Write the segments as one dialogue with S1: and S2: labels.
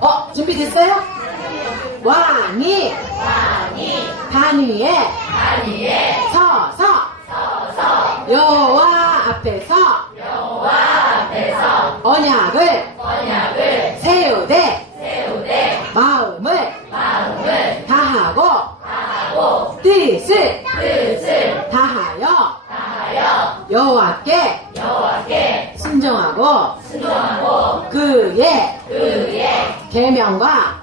S1: 어, 준비됐어요? 왕이 단 위에 서서 여호와 앞에서 언약을 세우되 마음을 다하고 뜻을 다하여 여호와께 순종하고 그의 계명과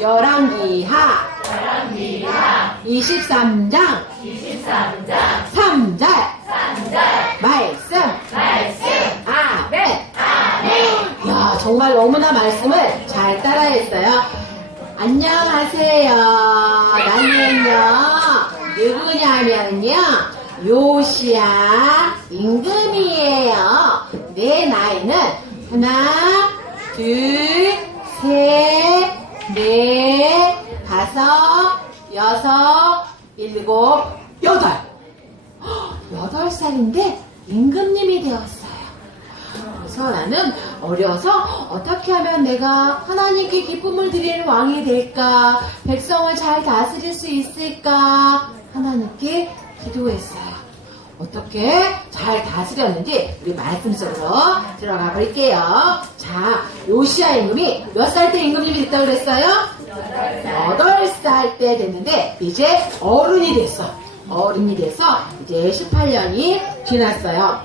S1: 열왕기하 23장 3절 말씀 아멘. 야 정말 너무나 말씀을 잘 따라했어요. 안녕하세요. 나는요 누구냐면요 요시야 임금이에요. 내 나이는 하나 둘셋 넷 다섯 여섯 일곱 여덟 여덟 살인데 임금님이 되었어요. 그래서 나는 어려서 어떻게 하면 내가 하나님께 기쁨을 드리는 왕이 될까? 백성을 잘 다스릴 수 있을까? 하나님께 기도했어요. 어떻게 잘 다스렸는지 우리 말씀 속으로 들어가 볼게요. 자, 요시아 임금이 몇 살 때 임금님이 됐다고 그랬어요? 여덟 살때 됐는데 이제 어른이 됐어. 어른이 돼서 이제 18년이 지났어요.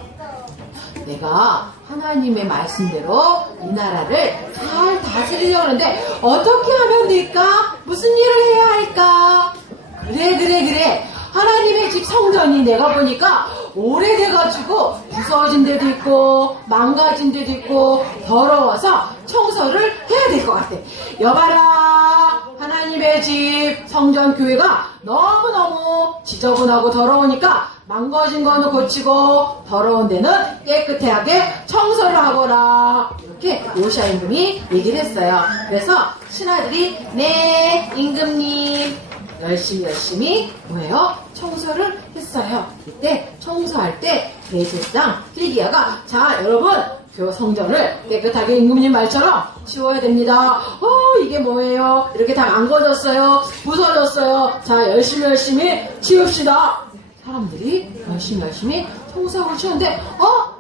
S1: 내가 하나님의 말씀대로 이 나라를 잘 다스리려고 하는데 어떻게 하면 될까? 무슨 일을 해야 할까? 그래 그래 그래 하나님의 집 성전이 내가 보니까 오래돼가지고 부서진 데도 있고 망가진 데도 있고 더러워서 청소를 해야 될 것 같아. 여봐라 하나님의 집 성전 교회가 너무너무 지저분하고 더러우니까 망가진 거는 고치고 더러운 데는 깨끗하게 청소를 하거라. 이렇게 임금이 얘기를 했어요. 그래서 신하들이 네 임금님 열심히 열심히 뭐예요? 청소를 했어요. 이때 청소할 때 대제장 필기야가 자 여러분 그 성전을 깨끗하게 임금님 말처럼 치워야 됩니다. 어 이게 뭐예요? 이렇게 다 망가졌어요. 부서졌어요. 자 열심히 열심히 치웁시다. 사람들이 열심히 열심히 청소하고 치우는데 어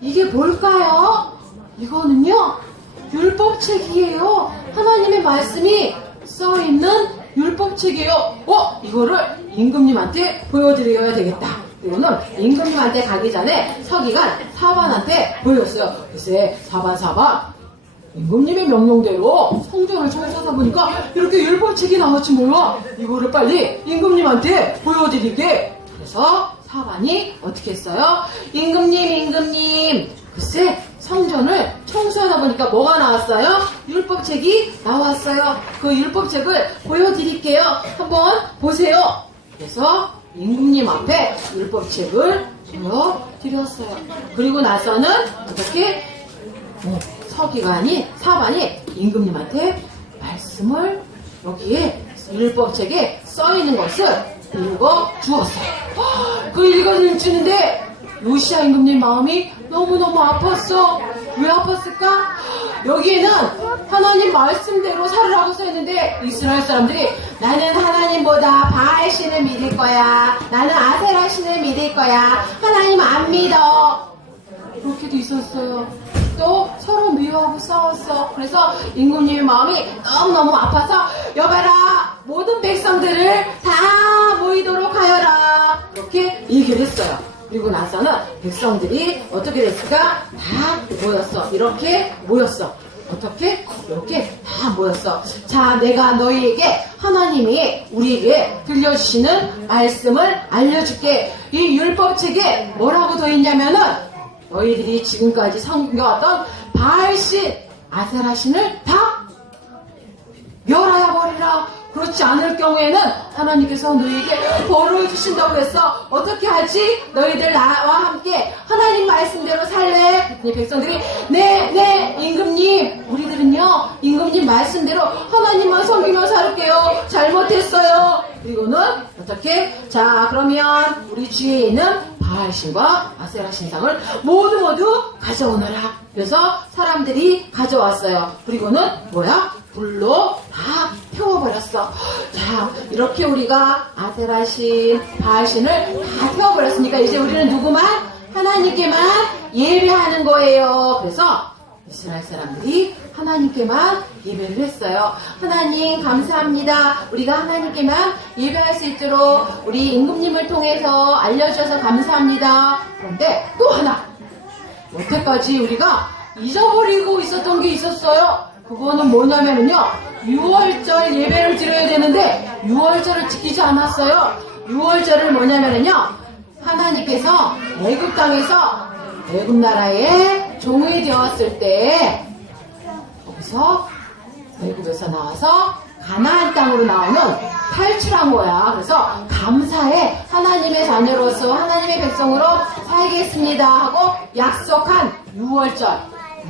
S1: 이게 뭘까요? 이거는요 율법책이에요. 하나님의 말씀이 써 있는 율법책이에요. 어? 이거를 임금님한테 보여드려야 되겠다. 이거는 임금님한테 가기 전에 서기관 사반한테 보였어요. 글쎄 사반 사반 임금님의 명령대로 성전을 청소하다 보니까 이렇게 율법책이 나왔지 뭐야. 이거를 빨리 임금님한테 보여드리게. 그래서 사반이 어떻게 했어요? 임금님 임금님 글쎄 성전을 청소하다 보니까 뭐가 나왔어요? 율법책이 나왔어요. 그 율법책을 보여드릴게요. 한번 보세요. 그래서 임금님 앞에 율법책을 보여드렸어요. 그리고 나서는 어떻게 어, 서기관이 사반이 임금님한테 말씀을 여기에 율법책에 써 있는 것을 읽어 주었어요. 헉, 그 읽어 주는데 요시아 임금님 마음이 너무너무 아팠어. 왜 아팠을까? 여기에는 하나님 말씀대로 살으라고 써있는데 이스라엘 사람들이 나는 하나님보다 바알 신을 믿을 거야. 나는 아세라 신을 믿을 거야. 하나님 안 믿어. 그렇게도 있었어요. 또 서로 미워하고 싸웠어. 그래서 임금님의 마음이 너무너무 아파서 여봐라 모든 백성들을 다 모이도록 하여라. 이렇게 얘기를 했어요. 그리고 나서는 백성들이 어떻게 됐을까? 다 모였어. 이렇게 모였어. 어떻게? 이렇게 다 모였어. 자, 내가 너희에게 하나님이 우리에게 들려주시는 말씀을 알려줄게. 이 율법책에 뭐라고 더 있냐면은 너희들이 지금까지 섬겨왔던 바알신, 아세라신을 다 그렇지 않을 경우에는 하나님께서 너희에게 벌을 주신다고 했어. 어떻게 하지? 너희들 나와 함께 하나님 말씀대로 살래? 그랬더니 백성들이 네, 네, 임금님. 우리들은요, 임금님 말씀대로 하나님만 섬기며 살게요. 잘못했어요. 그리고는 어떻게? 자, 그러면 우리 주위에 있는 바알신과 아세라 신상을 모두 모두 가져오너라. 그래서 사람들이 가져왔어요. 그리고는 뭐야? 불로 다 태워버렸어. 자, 이렇게 우리가 아세라신, 바알신을 다 태워버렸으니까 이제 우리는 누구만? 하나님께만 예배하는 거예요. 그래서 이스라엘 사람들이 하나님께만 예배를 했어요. 하나님 감사합니다. 우리가 하나님께만 예배할 수 있도록 우리 임금님을 통해서 알려주셔서 감사합니다. 그런데 또 하나 여태까지 우리가 잊어버리고 있었던 게 있었어요. 그거는 뭐냐면요. 6월절 예배를 드려야 되는데 6월절을 지키지 않았어요. 6월절을 뭐냐면요. 하나님께서 애굽 땅에서 애굽 나라의 종이 되었을 때 거기서 애굽에서 나와서 가나안 땅으로 나오는 탈출한 거야. 그래서 감사해 하나님의 자녀로서 하나님의 백성으로 살겠습니다 하고 약속한 6월절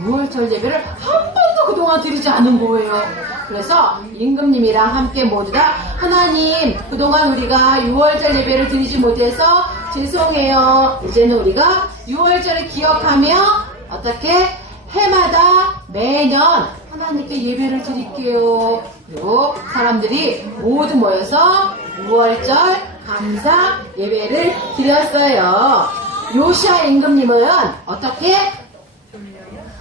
S1: 6월절 예배를 한 번도 그동안 드리지 않은 거예요. 그래서 임금님이랑 함께 모두 다 하나님 그동안 우리가 6월절 예배를 드리지 못해서 죄송해요. 이제는 우리가 6월절을 기억하며 어떻게 해마다 매년 하나님께 예배를 드릴게요. 그리고 사람들이 모두 모여서 6월절 감사 예배를 드렸어요. 요시아 임금님은 어떻게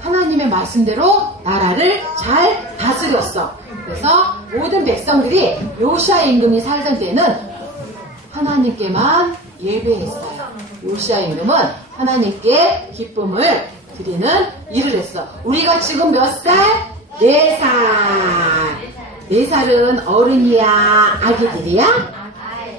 S1: 하나님의 말씀대로 나라를 잘 다스렸어. 그래서 모든 백성들이 요시아 임금이 살던 때는 하나님께만 예배했어요. 요시아 임금은 하나님께 기쁨을 드리는 일을 했어. 우리가 지금 몇 살? 네 살. 네 살은 어른이야? 아기들이야?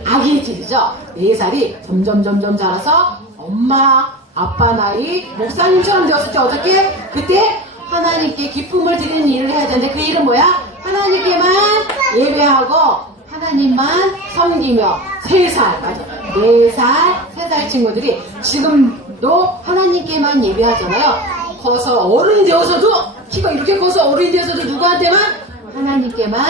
S1: 아기들이죠. 네 살이 점점 점점 자라서 엄마, 아빠 나이, 목사님처럼 되었을 때 어떻게? 그때 하나님께 기쁨을 드리는 일을 해야 되는데 그 일은 뭐야? 하나님께만 예배하고 하나님만 섬기며 세 살, 맞아. 네 살, 세살 친구들이 지금도 하나님께만 예배하잖아요. 커서 어른이 되어서도 키가 이렇게 커서 어른이 되어서도 누구한테만 하나님께만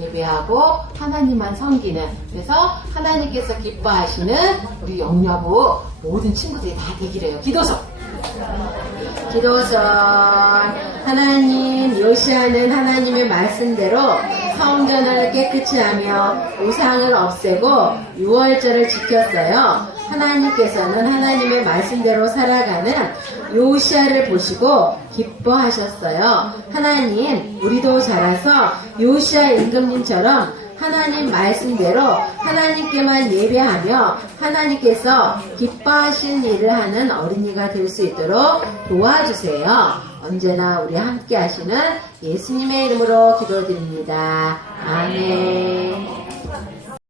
S1: 예배하고 하나님만 섬기는 그래서 하나님께서 기뻐하시는 우리 영여부 모든 친구들이 다 되기래요. 기도서. 기도선 하나님 요시아는 하나님의 말씀대로 성전을 깨끗이 하며 우상을 없애고 유월절을 지켰어요. 하나님께서는 하나님의 말씀대로 살아가는 요시아를 보시고 기뻐하셨어요. 하나님 우리도 자라서 요시아 임금님처럼 하나님 말씀대로 하나님께만 예배하며 하나님께서 기뻐하신 일을 하는 어린이가 될 수 있도록 도와주세요. 언제나 우리 함께 하시는 예수님의 이름으로 기도드립니다. 아멘.